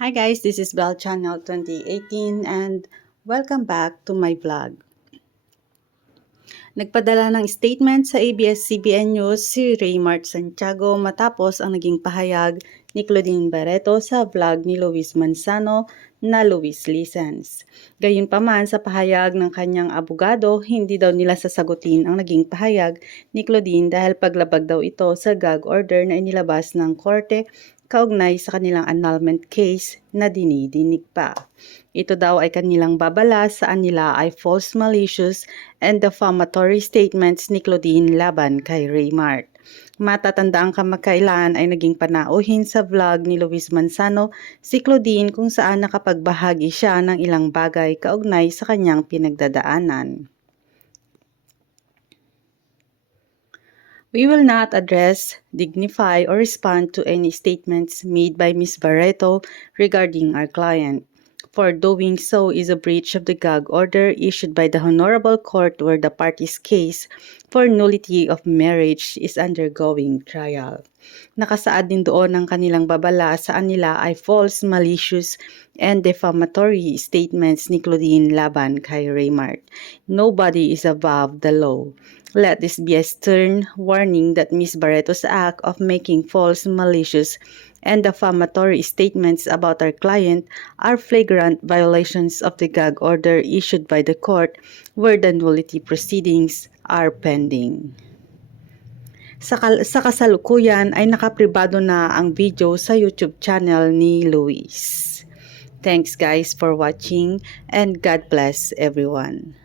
Hi guys, this is Bell Channel 2018 and welcome back to my vlog. Nagpadala ng statement sa ABS-CBN News si Raymart Santiago matapos ang naging pahayag ni Claudine Barreto sa vlog ni Luis Manzano na Luis Listens. Gayunpaman sa pahayag ng kanyang abogado, hindi daw nila sasagutin ang naging pahayag ni Claudine dahil paglabag daw ito sa gag order na inilabas ng korte kaugnay sa kanilang annulment case na dinidinig pa. Ito daw ay kanilang babala saan nila ay false malicious and defamatory statements ni Claudine laban kay Raymart. Matatanda ang kamakailan ay naging panauhin sa vlog ni Luis Manzano si Claudine kung saan nakapagbahagi siya ng ilang bagay kaugnay sa kanyang pinagdadaanan. We will not address, dignify, or respond to any statements made by Ms. Barreto regarding our client. For doing so is a breach of the gag order issued by the Honorable Court where the party's case for nullity of marriage is undergoing trial. Nakasaad din doon ang kanilang babala saan nila ay false, malicious, and defamatory statements ni Claudine Laban kay Raymart. Nobody is above the law. Let this be a stern warning that Ms. Barreto's act of making false, malicious, and defamatory statements about our client are flagrant violations of the gag order issued by the court where the nullity proceedings are pending. Sa, sa kasalukuyan ay nakapribado na ang video sa YouTube channel ni Luis. Thanks guys for watching and God bless everyone.